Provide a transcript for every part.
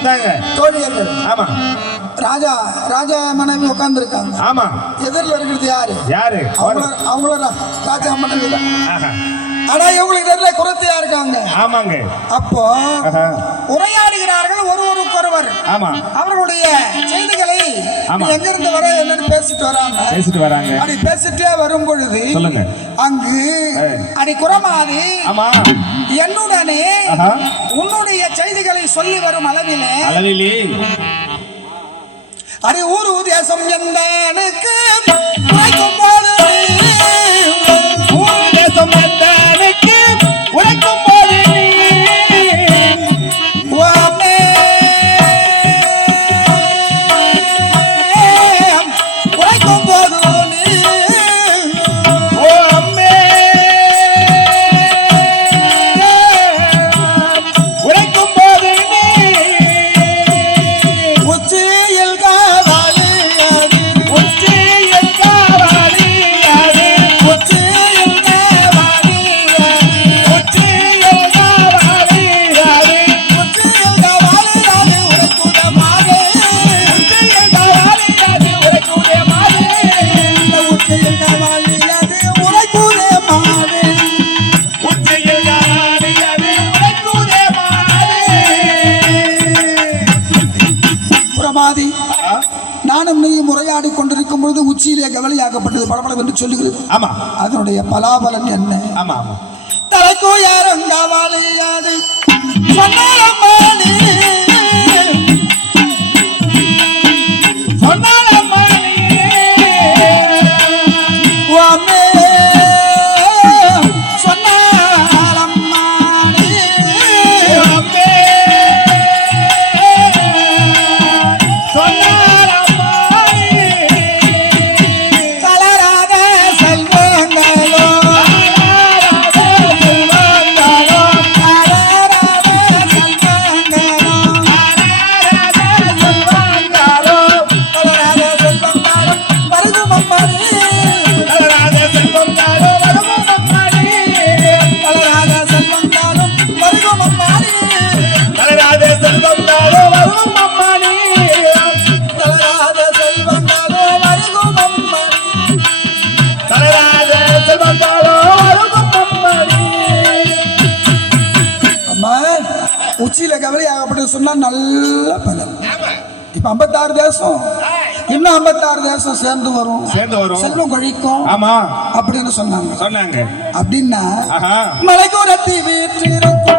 வந்தாங்க. தோழியர்கள் ஆமா. ராஜா ராஜா மனைவி உட்கார்ந்துருக்காங்க. ஆமா. எதிரில் இருக்கிறது யாரு? யாரு? அவங்கள அவங்கள ராஜா மனைவி தான். ஆஹா. ஆனா இவங்களுக்கு எதிரில் குறைத்தையா இருக்காங்க ஆமாங்க அப்போ. உரையாடுகிறார்கள் ஒருவருக்கொருவர் ஆமா அவர்களுடைய செய்திகளை. எங்க இருந்து வர என்னன்னு பேசிட்டு வராங்க பேசிட்டு வராங்க அப்படி பேசிட்டே வரும் பொழுது சொல்லுங்க. அங்கு. அடி குரமாதி ஆமா என்னுடனே. உன்னுடைய செய்திகளை சொல்லி வரும் அளவிலே அளவிலே அடி ஊரு தேசம் எந்தனுக்கு உரையாடி கொண்டிருக்கும் பொழுது உச்சியிலே கவலையாக்கப்பட்டது படபடம் என்று சொல்லுகிறது. ஆமா. அதனுடைய பலாபலன் என்ன? ஆமா ஆமா. தலைக்கு யாரும் கவலையாது உச்சியில கவலையாகப்பட்டது சொன்னா நல்ல பலன். இப்ப ஐம்பத்தாறு தேசம். இன்னும் ஐம்பத்தாறு தேசம் சேர்ந்து வரும். சேர்ந்து வரும். செல்வம் கழிக்கும். ஆமா. அப்படின்னு சொன்னாங்க. சொன்னாங்க. அப்படின்னா ஆஹா. மலைக்கூடத்தி வீற்றிருக்கும்.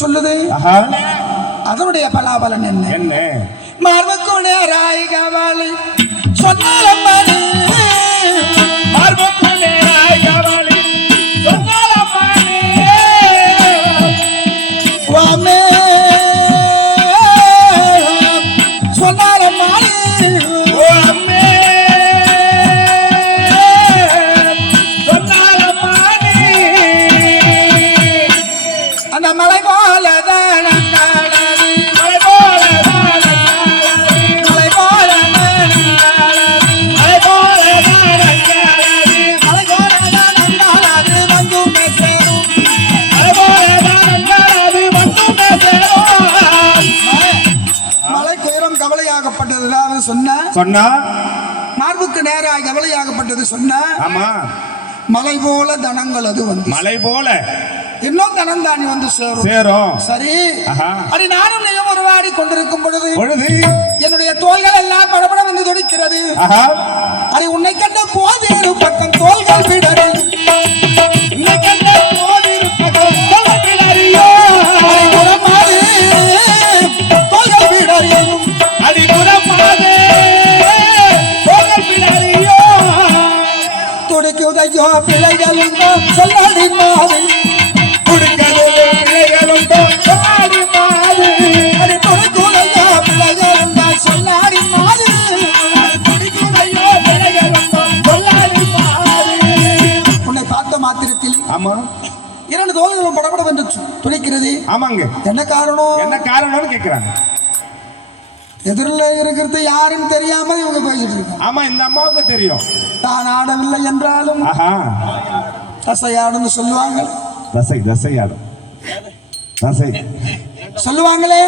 சொல்லுது? அதனுடைய பலாபலன் என்ன? என்ன? மார்புக்கு நேராய் கவலை. சொன்னாலும் சொன்ன? மார்புக்கு நேராக கவலையாகப்பட்டது சொன்ன? ஆமா. மலை போல தனங்கள் அது வந்து மலை போல. இன்னும் தனம் தானி வந்து சேரும். சேரும். சரி. ஆஹா. அடி நானும் நீயும் உருவாடி கொண்டிருக்கும் பொழுது பொழுது? என்னுடைய தோள்கள் எல்லாம் படபட வந்து துடிக்கிறது அடி உன்னை கண்ட போதேறு பக்கம் தோள்கள் விடரு பிள்ளையுண்டோ சொல்லாடி மாறு குடுக்கதிலே பிள்ளைகளுண்டோ சொல்லாடி மாறு அடி கொடுக்குலையா பிள்ளைகளுண்டோ சொல்லாடி மாறு குடிக்குதையோ பிள்ளைகளுண்டோ சொல்லாடி மாறு உன்னை பார்த்த மாத்திரத்தில் ஆமா. இரண்டு தோள்களும் படபடம் என்று து- துடிக்கிறது ஆமாங்க. என்ன காரணம்? என்ன காரணம்னு கேக்குறாங்க. எதிரில் இருக்கிறது யாருன்னு தெரியாம இவங்க இருக்காங்க ஆமா இந்த அம்மாவுக்கு தெரியும். தான் ஆடவில்லை என்றாலும் தசையாடுன்னு சொல்லுவாங்க. தசை தசையாடும். தசை. சொல்லுவாங்களே?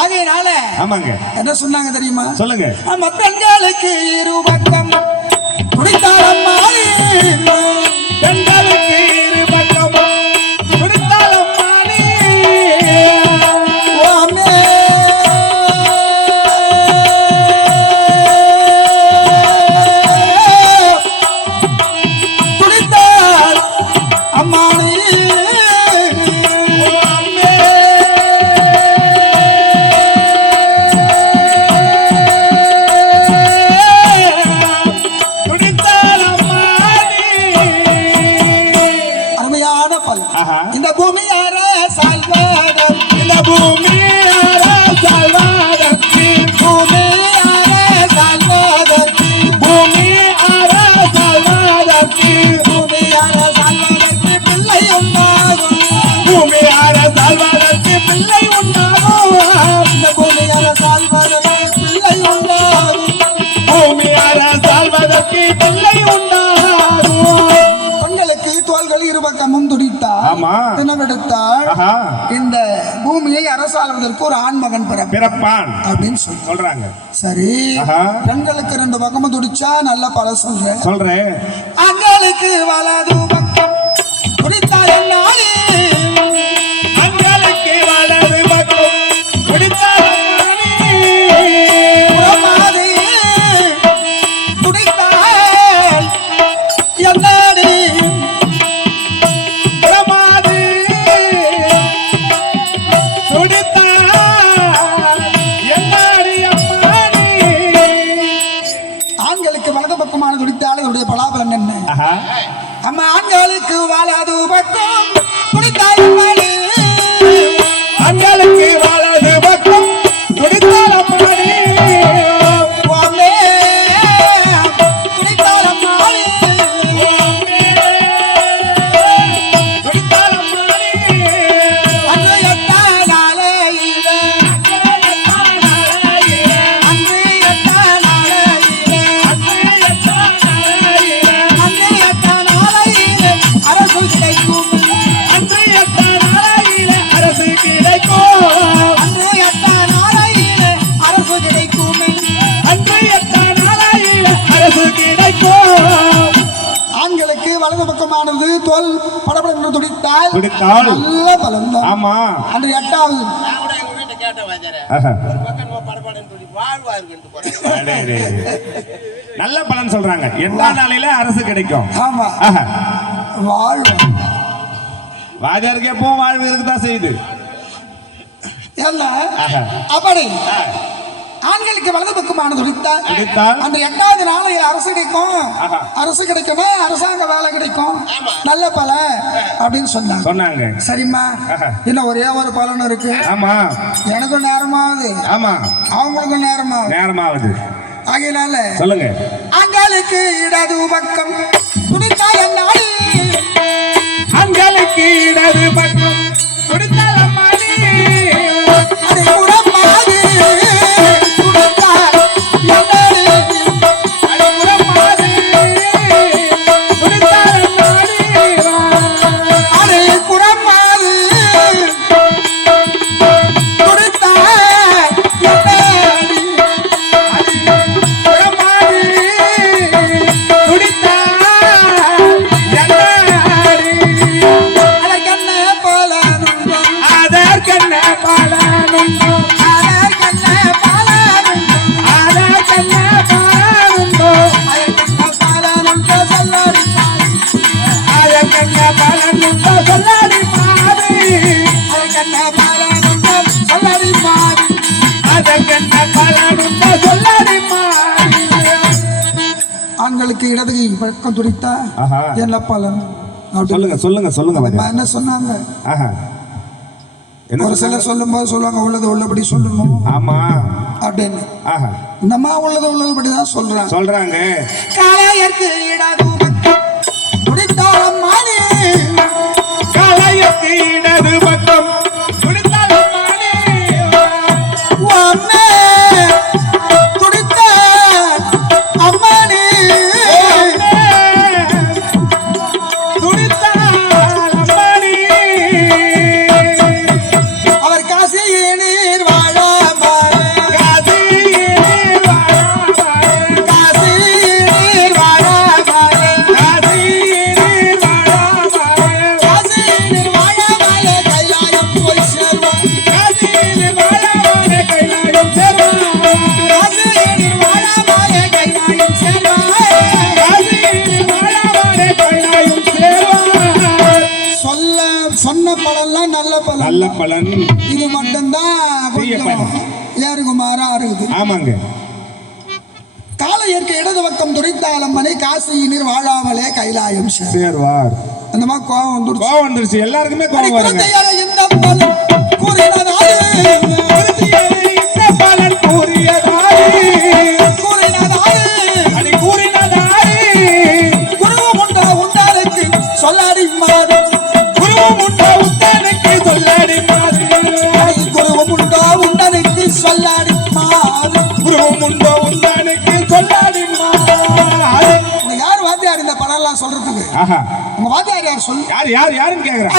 ஆகையினால ஆமாங்க. என்ன சொன்னாங்க தெரியுமா? சொல்லுங்க. நம்ம பெண்களுக்கு இரு பக்கம் துடித்தாளம் மாறி ஆஹா. இந்த பூமி யார சால்வாதம். பூமி யார சால்வாதம். பூமி யார பிள்ளை உண்டாகும். பிள்ளை உண்டாகும். இந்த பூமி யார சால்வாதற்கு பிள்ளை உண்டாகும். பிள்ளை உண்டாகும். பெண்களுக்கு தோள்கள் இருபக்கமும் துடித்தார் ஆமா. இந்த பூமியை அரசாள்வதற்கு ஒரு ஆண் மகன் பிறப்பு பிறப்பான். அப்படின்னு சொல்லி சொல்றாங்க. சரி. பெண்களுக்கு ரெண்டு பக்கமும் துடிச்சா நல்ல பல சொல்றேன். சொல்றேன். ஆண்களுக்கு வலது பக்கம். துடித்தால் என்னாலே வாழ்வா இருக்குன்ட்டு போறேன். அடே, அடே, அடே. நல்ல பலன் சொல்றாங்க. எட்டாம் நாளையில அரசு கிடைக்கும். ஆமா. வாழ்வு. வாஜாருக்கு எப்பவும் வாழ்வு இருக்குதான் செய்யுது. அப்படி. ஆண்களுக்கு வலது பக்கமான துடித்தால் துடித்தால் அந்த எட்டாவது நாளையில் அரசு கிடைக்கும். அரசு கிடைக்கணும் அரசாங்க வேலை கிடைக்கும். நல்ல பல அப்படின்னு சொன்னாங்க. சொன்னாங்க. சரிம்மா. இன்னும் ஒரே ஒரு பலன் இருக்கு? ஆமா. எனக்கும் நேரமாகுது. ஆமா. அவங்களுக்கும் நேரமாகுது. நேரமாவது ஆகையினால சொல்லுங்க. ஆண்களுக்கு இடது பக்கம் துடித்தால் என்னாடி அங்களுக்கு இடது பக்கம் துடித்தாலும் காலுக்கு இடது கை பக்கம் துடித்தா. என்ன பலன்? சொல்லுங்க சொல்லுங்க சொல்லுங்க. என்ன சொன்னாங்க? ஒரு? சிலர் சொல்லும்போது சொல்லுவாங்க உள்ளது உள்ளபடி சொல்லணும். ஆமா. அப்படின்னு. இந்தம்மா உள்ளது உள்ளபடி தான் சொல்றாங்க. சொல்றாங்க. காலையற்கு இடது பக்கம் துடித்தாலும் மாறி காலையத்து இடது பக்கம் சொல்ல சொன்ன பலன்லாம் நல்ல பலன் நல்ல பலன் இது மட்டும்தான் கொஞ்சம் ஏறுகுமாறா இருக்குது. ஆமாங்க. கால இயற்கை இடது பக்கம் துடித்தாலும் மனை காசியினர் வாழாமலே கைலாயம் சேர். சேர்வார். அந்த மாதிரி கோபம் வந்துருச்சு. கோவம் வந்துருச்சு. எல்லாருக்குமே கோவம் வருங்க. குழந்தையால இந்த பலன் கூறினதாலே இந்த பலன் கூறியதாரி உங்க வாத்தியார் யார் சொல்லு? யார் யார் யாருன்னு கேக்குறேன்.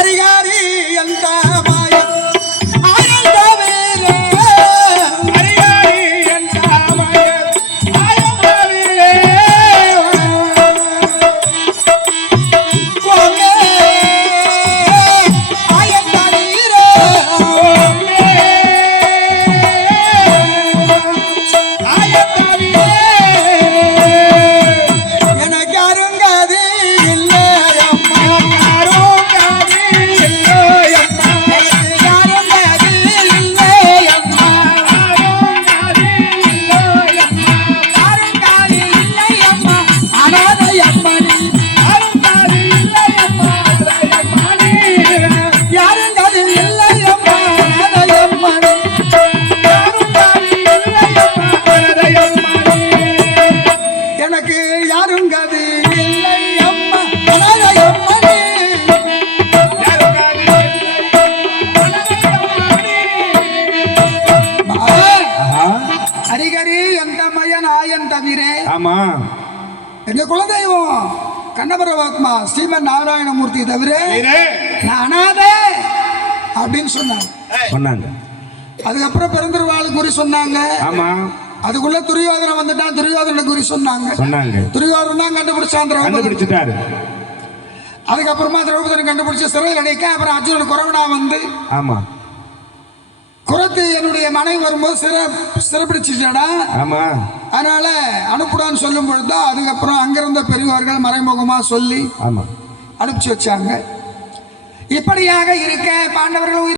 ஆமா. எங்க குலதெய்வம் கண்ணபரமாத்மா ஸ்ரீமன் நாராயணமூர்த்தி தவிர வீரே. நான். அனாதை அப்படின்னு சொன்னாங்க. சொன்னாங்க. அதுக்கப்புறம் பிறந்தருவாள் குறி சொன்னாங்க. ஆமா. அதுக்குள்ள துரியோதனன் வந்துட்டான் துரியோதன குறி சொன்னாங்க. சொன்னாங்க. துரியோதனன் தான் கண்டுபிடிச்சான் கண்டுபிடிச்சிட்டாரு. அதுக்கப்புறமா திரௌபதன் கண்டுபிடிச்சு சிறையில் அடைக்க அப்புறம் அர்ஜுனன் குறவனா வந்து ஆமா. குரத்து என்னுடைய மனைவி வரும்போது சிறை சிறைப்பிடிச்சிட்டாடா ஆமா. அதனால அனுப்புடான்னு சொல்லும் பொழுது அதுக்கப்புறம் அங்கிருந்த பெரியவர்கள் மறைமுகமா சொல்லி ஆமா. அனுப்பிச்சு வச்சாங்க. இப்படியாக இருக்க பாண்டவர்கள்